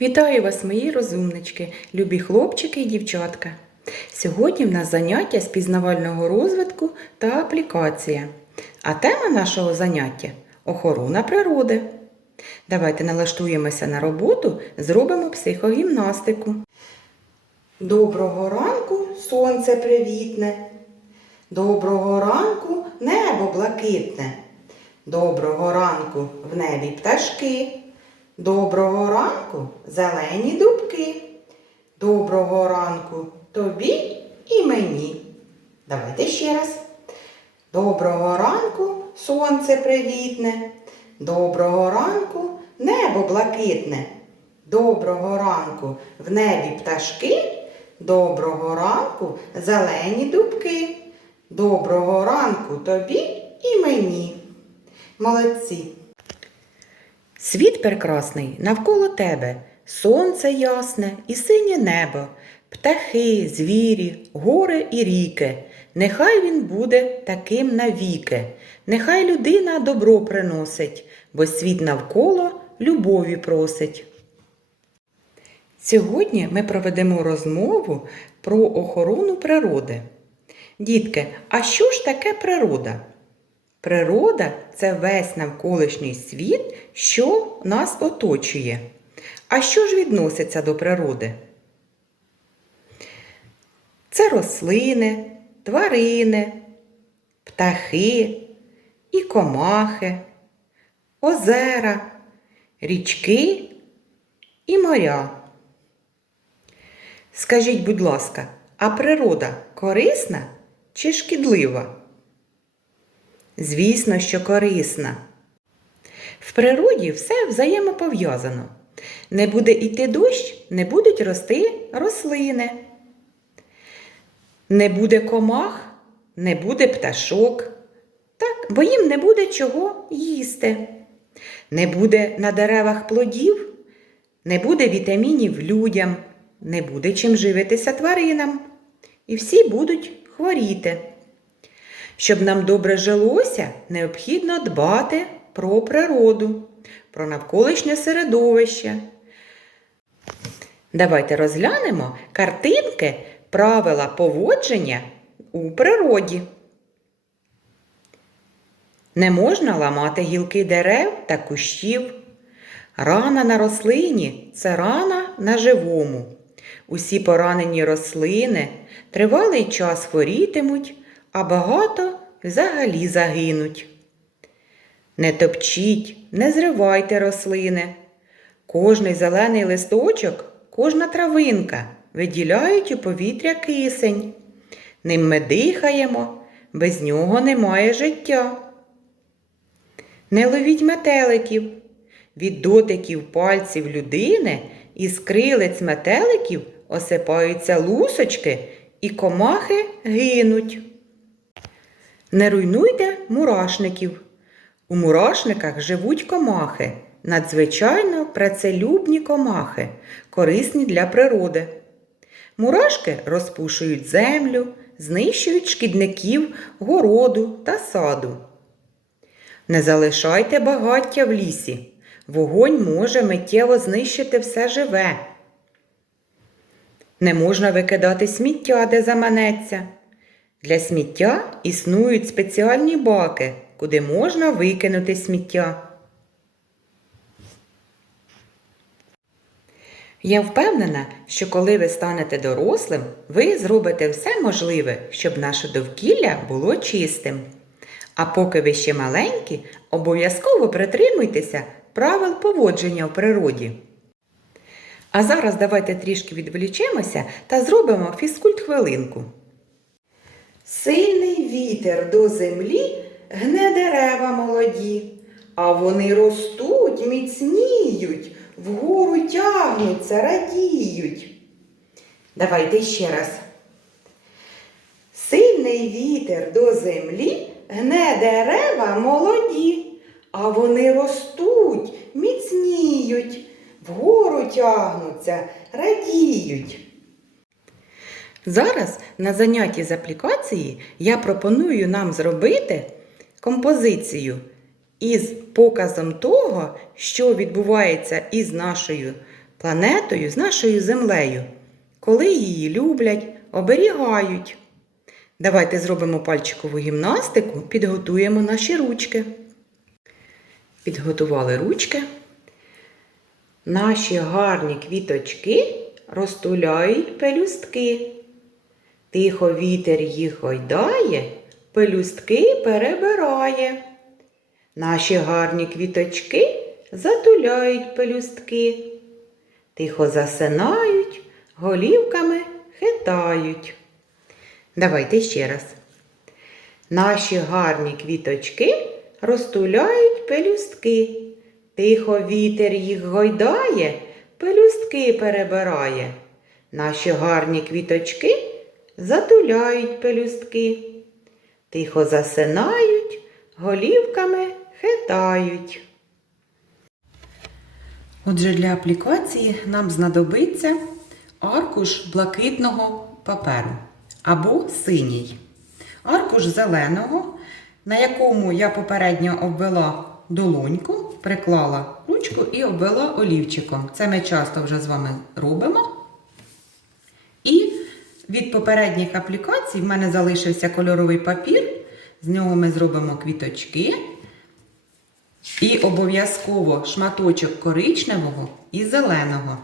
Вітаю вас, мої розумнички, любі хлопчики і дівчатка. Сьогодні в нас заняття з пізнавального розвитку та аплікація. А тема нашого заняття охорона природи. Давайте налаштуємося на роботу, зробимо психогімнастику. Доброго ранку, сонце привітне. Доброго ранку, небо блакитне. Доброго ранку в небі пташки. Доброго ранку, зелені дубки. Доброго ранку тобі і мені. Давайте ще раз. Доброго ранку, сонце привітне. Доброго ранку, небо блакитне. Доброго ранку в небі пташки. Доброго ранку, зелені дубки. Доброго ранку тобі і мені. Молодці. Світ прекрасний навколо тебе, сонце ясне і синє небо, птахи, звірі, гори і ріки. Нехай він буде таким навіки, нехай людина добро приносить, бо світ навколо любові просить. Сьогодні ми проведемо розмову про охорону природи. Дітки, а що ж таке природа? Природа це весь навколишній світ, що нас оточує. А що ж відноситься до природи? Це рослини, тварини, птахи і комахи, озера, річки і моря. Скажіть, будь ласка, а природа корисна чи шкідлива? Звісно, що корисна. В природі все взаємопов'язано. Не буде йти дощ, не будуть рости рослини. Не буде комах, не буде пташок. Так, бо їм не буде чого їсти. Не буде на деревах плодів, не буде вітамінів людям, не буде чим живитися тваринам. І всі будуть хворіти. Щоб нам добре жилося, необхідно дбати про природу, про навколишнє середовище. Давайте розглянемо картинки правила поводження у природі. Не можна ламати гілки дерев та кущів. Рана на рослині це рана на живому. Усі поранені рослини тривалий час хворітимуть, а багато взагалі загинуть. Не топчіть, не зривайте рослини. Кожний зелений листочок, кожна травинка виділяють у повітря кисень. Ним ми дихаємо, без нього немає життя. Не ловіть метеликів. Від дотиків пальців людини із крилець метеликів осипаються лусочки і комахи гинуть. Не руйнуйте мурашників. У мурашниках живуть комахи, надзвичайно працелюбні комахи, корисні для природи. Мурашки розпушують землю, знищують шкідників городу та саду. Не залишайте багаття в лісі. Вогонь може миттєво знищити все живе. Не можна викидати сміття, де заманеться. Для сміття існують спеціальні баки, куди можна викинути сміття. Я впевнена, що коли ви станете дорослим, ви зробите все можливе, щоб наше довкілля було чистим. А поки ви ще маленькі, обов'язково притримуйтеся правил поводження в природі. А зараз давайте трішки відволічемося та зробимо фізкульт хвилинку. Сильний вітер до землі гне дерева молоді, а вони ростуть, міцніють, вгору тягнуться, радіють. Давайте ще раз. Сильний вітер до землі гне дерева молоді, а вони ростуть, міцніють, вгору тягнуться, радіють. Зараз на занятті з аплікації я пропоную нам зробити композицію із показом того, що відбувається із нашою планетою, з нашою землею, коли її люблять, оберігають. Давайте зробимо пальчикову гімнастику, підготуємо наші ручки. Підготували ручки. Наші гарні квіточки розтуляють пелюстки. Тихо вітер їх гойдає, пелюстки перебирає. Наші гарні квіточки затуляють пелюстки. Тихо засинають, голівками хитають. Давайте ще раз. Наші гарні квіточки розтуляють пелюстки. Тихо вітер їх гойдає, пелюстки перебирає. Наші гарні квіточки затуляють пелюстки. Тихо засинають, голівками хитають. Отже, для аплікації нам знадобиться аркуш блакитного паперу або синій. Аркуш зеленого, на якому я попередньо обвела долоньку, приклала ручку і обвела олівчиком. Це ми часто вже з вами робимо. Від попередніх аплікацій в мене залишився кольоровий папір. З нього ми зробимо квіточки. І обов'язково шматочок коричневого і зеленого.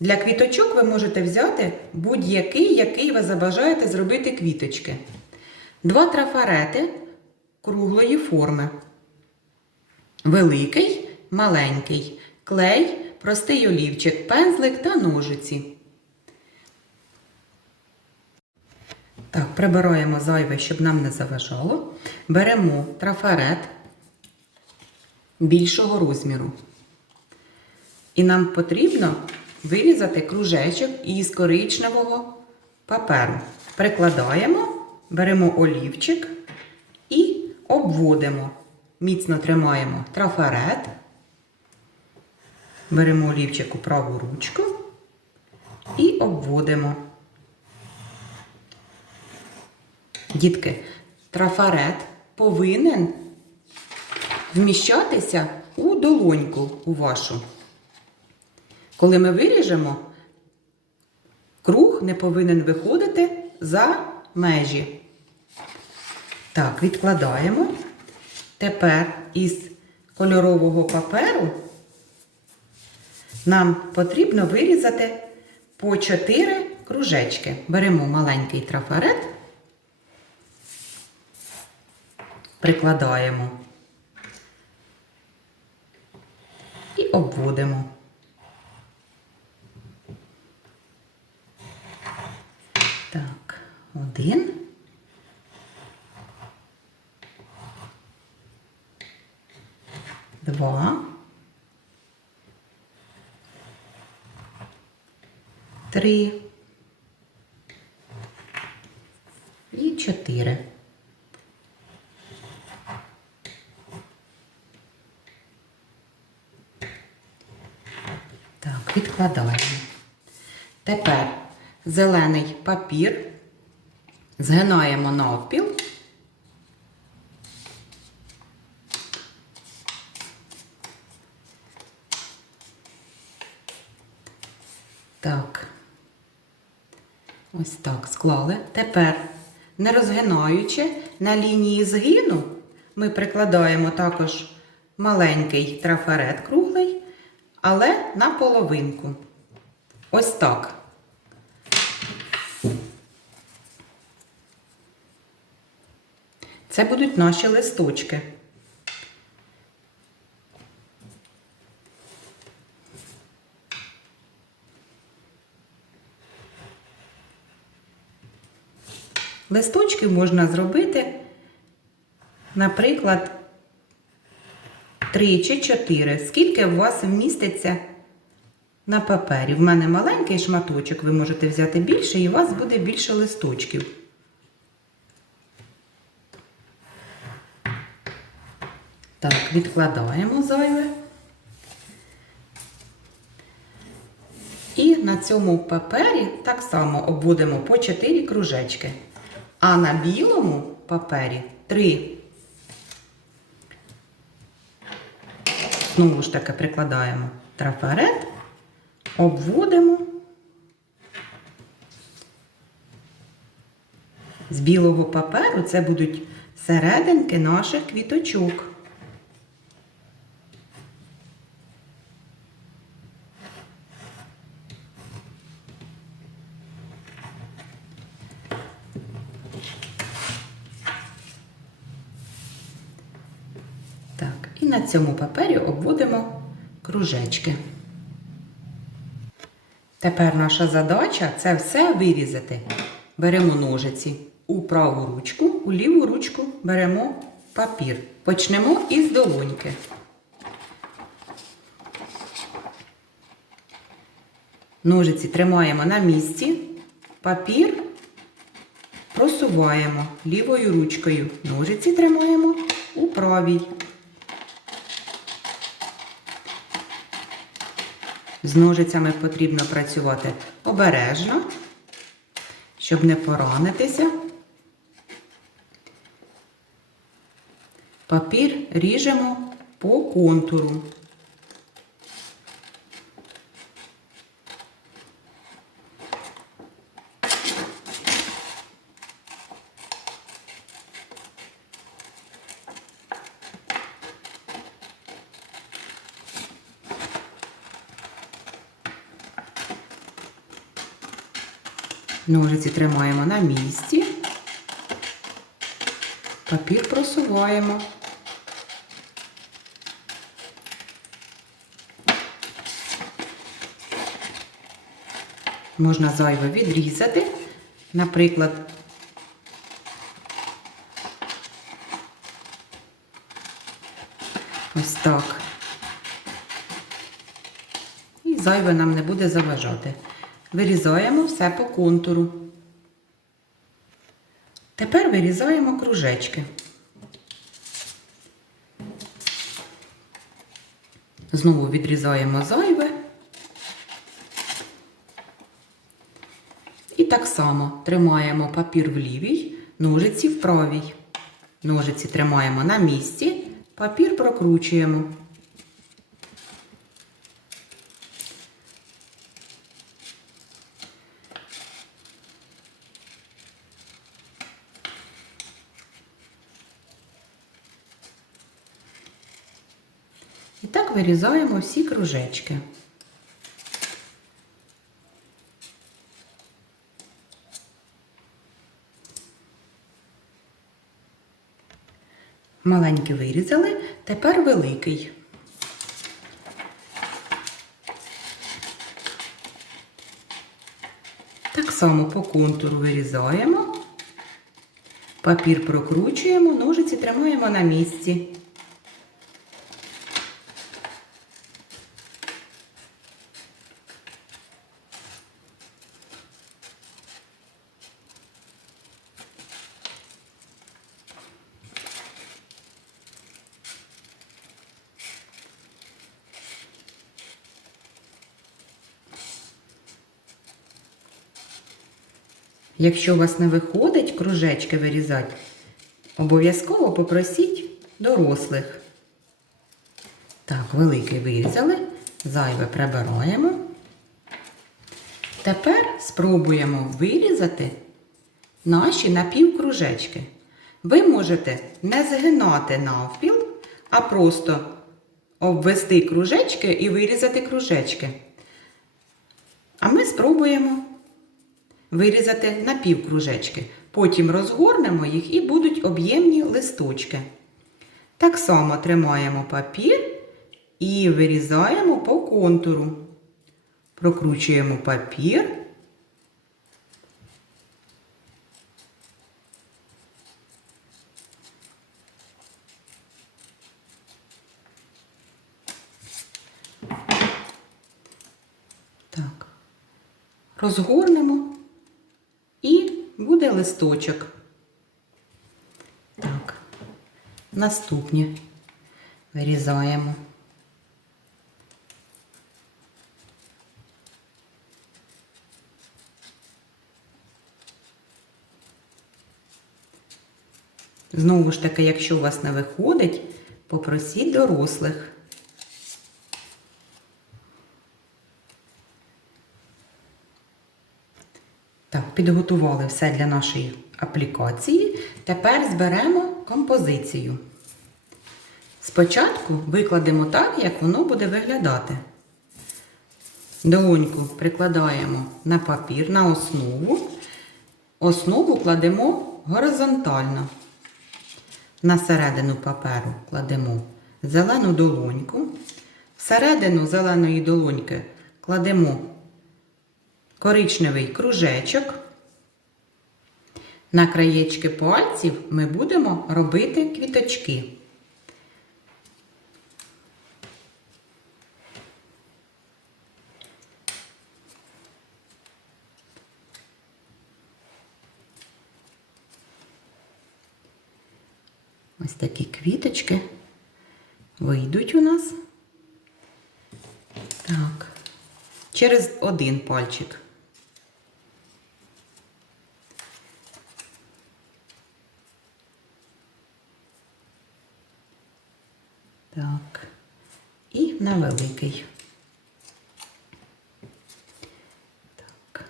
Для квіточок ви можете взяти будь-який, який ви забажаєте зробити квіточки. Два трафарети круглої форми. Великий, маленький, клей, простий олівчик, пензлик та ножиці. Так, прибираємо зайве, щоб нам не заважало. Беремо трафарет більшого розміру. І нам потрібно вирізати кружечок із коричневого паперу. Прикладаємо, беремо олівчик і обводимо. Міцно тримаємо трафарет. Беремо олівчик у праву ручку і обводимо. Дітки, трафарет повинен вміщатися у долоньку у вашу. Коли ми виріжемо, круг не повинен виходити за межі. Так, відкладаємо. Тепер із кольорового паперу нам потрібно вирізати по 4 кружечки. Беремо маленький трафарет, прикладаємо і обводимо. Так, один. Два. Три. І чотири. Відкладаємо. Тепер зелений папір згинаємо навпіл. Так. Ось так склали. Тепер, не розгинаючи, на лінії згину ми прикладаємо також маленький трафарет круглий, але на половинку. Ось так. Це будуть наші листочки. Листочки можна зробити, наприклад, 3 чи 4, скільки у вас вміститься на папері. В мене маленький шматочок, ви можете взяти більше, і у вас буде більше листочків. Так, відкладаємо зайве. І на цьому папері так само обводимо по 4 кружечки. А на білому папері 3. Знову ж таки прикладаємо трафарет, обводимо з білого паперу це будуть серединки наших квіточок. Так, і на цьому папері обводимо кружечки. Тепер наша задача це все вирізати. Беремо ножиці у праву ручку, у ліву ручку беремо папір. Почнемо із долоньки. Ножиці тримаємо на місці, папір просуваємо лівою ручкою. Ножиці тримаємо у правій. З ножицями потрібно працювати обережно, щоб не поранитися. Папір ріжемо по контуру. Ножиці тримаємо на місці. Папір просуваємо. Можна зайве відрізати. Наприклад, ось так. І зайве нам не буде заважати. Вирізаємо все по контуру. Вирізаємо кружечки. Знову відрізаємо зайве. І так само тримаємо папір в лівій, ножиці в правій. Ножиці тримаємо на місці, папір прокручуємо. І так вирізаємо всі кружечки. Маленький вирізали, тепер великий. Так само по контуру вирізаємо, папір прокручуємо, ножиці тримаємо на місці. Якщо у вас не виходить кружечки вирізати, обов'язково попросіть дорослих. Так, великий вирізали, зайве прибираємо. Тепер спробуємо вирізати наші напівкружечки. Ви можете не згинати навпіл, а просто обвести кружечки і вирізати кружечки. А ми спробуємо вирізати напівкружечки. Потім розгорнемо їх і будуть об'ємні листочки. Так само тримаємо папір і вирізаємо по контуру. Прокручуємо папір. Розгорнемо листочок. Так, наступні вирізаємо. Знову ж таки, якщо у вас не виходить, попросіть дорослих. Так, підготували все для нашої аплікації. Тепер зберемо композицію. Спочатку викладемо так, як воно буде виглядати. Долоньку прикладаємо на папір, на основу. Основу кладемо горизонтально. На середину паперу кладемо зелену долоньку. Всередину зеленої долоньки кладемо коричневий кружечок. На краєчки пальців ми будемо робити квіточки. Ось такі квіточки вийдуть у нас. Так. Через один пальчик. Так. І на великий. Так.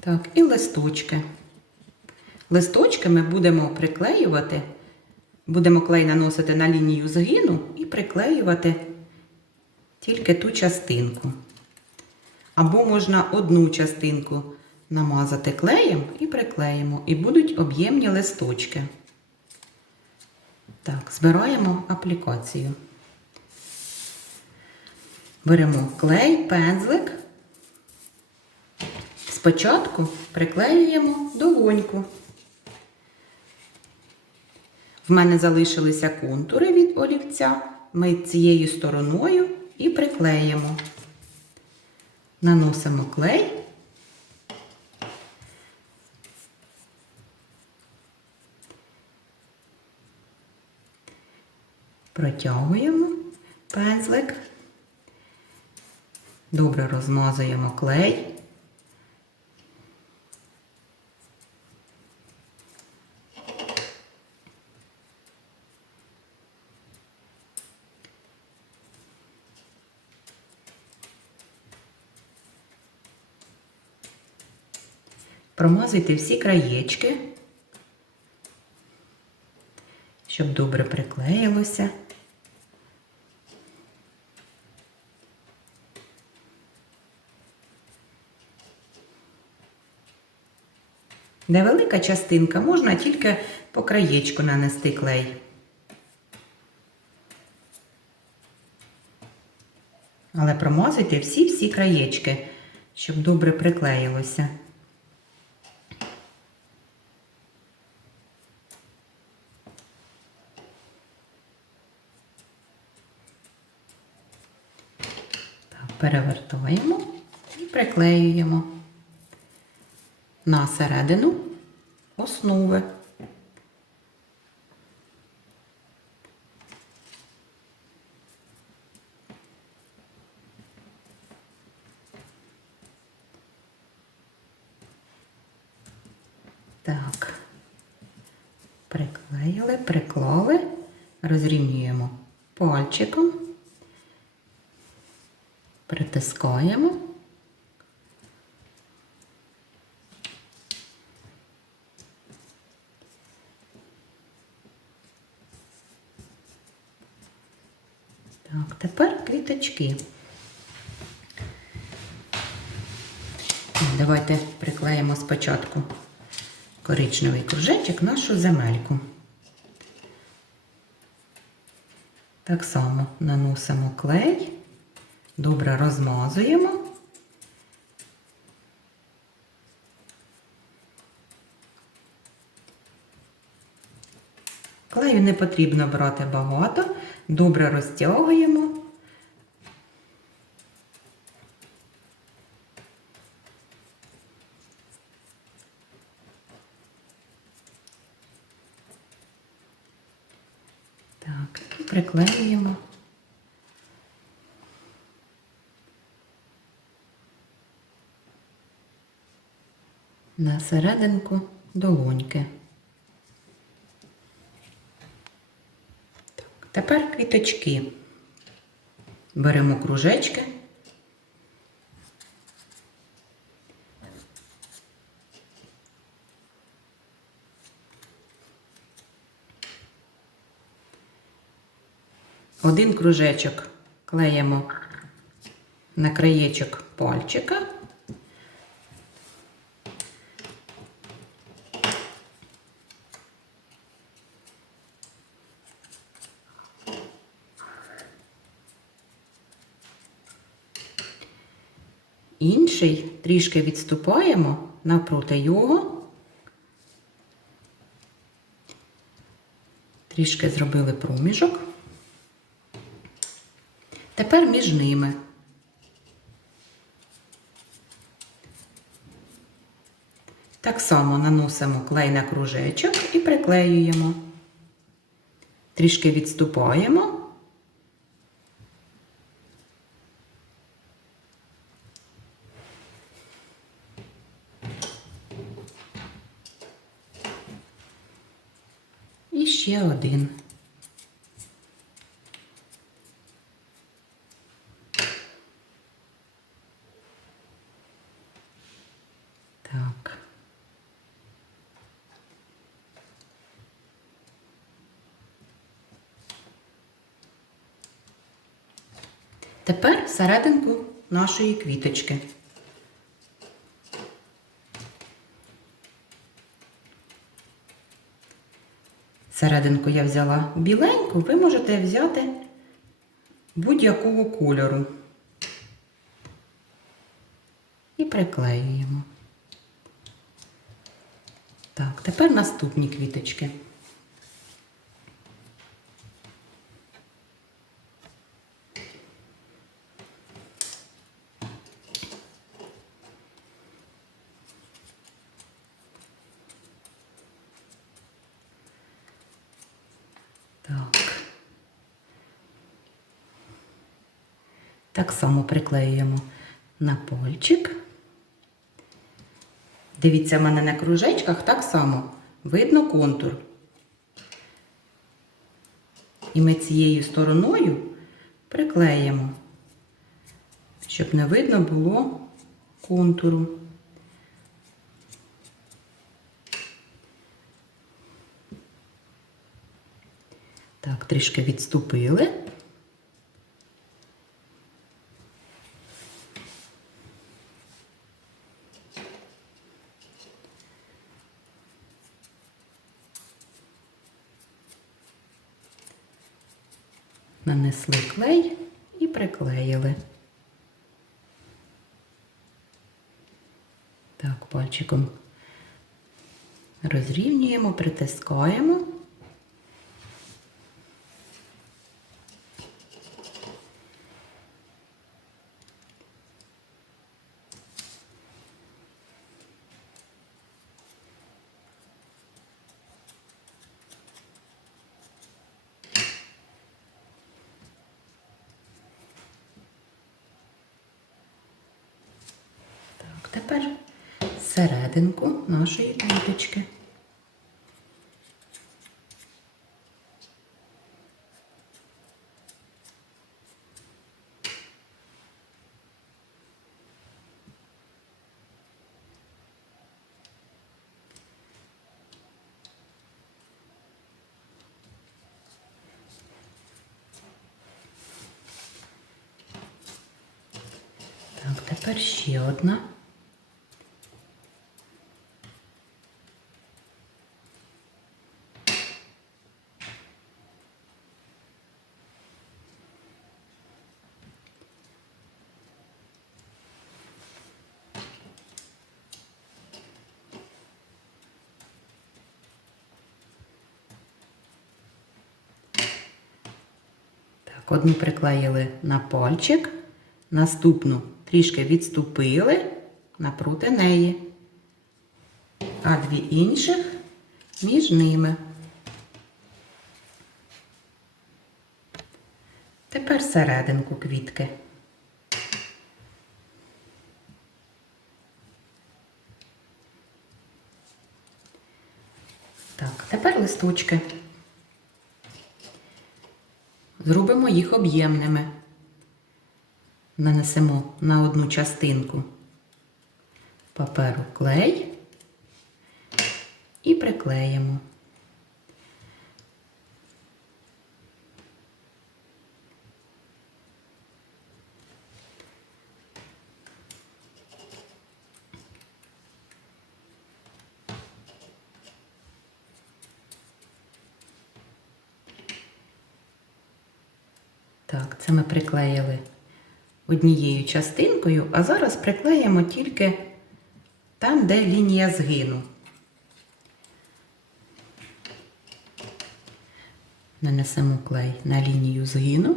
Так, і листочки. Листочки ми будемо приклеювати, будемо клей наносити на лінію згину і приклеювати тільки ту частинку. Або можна одну частинку намазати клеєм і приклеїмо, і будуть об'ємні листочки. Так, збираємо аплікацію. Беремо клей, пензлик. Спочатку приклеюємо долоньку. В мене залишилися контури від олівця. Ми цією стороною і приклеїмо. Наносимо клей. Протягуємо пензлик. Добре розмазуємо клей. Промазуйте всі краєчки, щоб добре приклеїлося. Невелика частинка, можна тільки по краєчку нанести клей. Але промазуйте всі-всі краєчки, щоб добре приклеїлося. Так, перевертаємо і приклеюємо на середину основи. Так, приклеїли, приклали, розрівнюємо пальчиком, притискаємо. Так, тепер квіточки. Давайте приклеїмо спочатку коричневий кружечок нашу земельку. Так само наносимо клей, добре розмазуємо. Клею не потрібно брати багато, добре розтягуємо. на серединку долоньки. Так, Тепер квіточки. Беремо кружечки. Один кружечок клеємо на краєчок пальчика. Інший трішки відступаємо навпроти його. Трішки зробили проміжок. Тепер між ними. Так само наносимо клей на кружечок і приклеюємо. Трішки відступаємо. І ще один. Так. Тепер серединку нашої квіточки. Серединку я взяла біленьку, ви можете взяти будь-якого кольору. І приклеюємо. Так, тепер наступні квіточки. Так. Так само приклеюємо на пальчик. Дивіться, в мене на кружечках так само видно контур. І ми цією стороною приклеїмо, щоб не видно було контуру. Так, трішки відступили. Нанесли клей і приклеїли. Так, пальчиком розрівнюємо, притискаємо. Так, тепер серединку нашої квіточки. Тепер ще одна. Так, одну приклеїли на пальчик, наступну трішки відступили напроти неї, а дві інших між ними. Тепер серединку квітки. Так, тепер листочки. Зробимо їх об'ємними. Нанесемо на одну частинку паперу клей і приклеїмо. Так, це ми приклеїли однією частинкою, а зараз приклеїмо тільки там, де лінія згину. Нанесемо клей на лінію згину.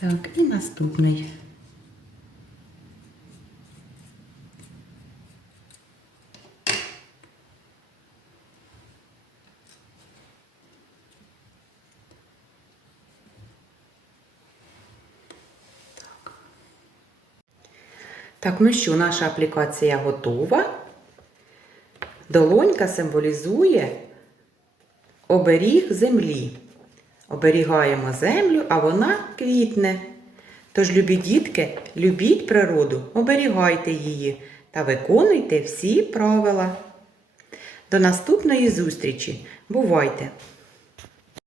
Так, і наступний. Так, ну що, наша аплікація готова. Долонька символізує оберіг землі. Оберігаємо землю, а вона квітне. Тож, любі дітки, любіть природу, оберігайте її та виконуйте всі правила. До наступної зустрічі. Бувайте!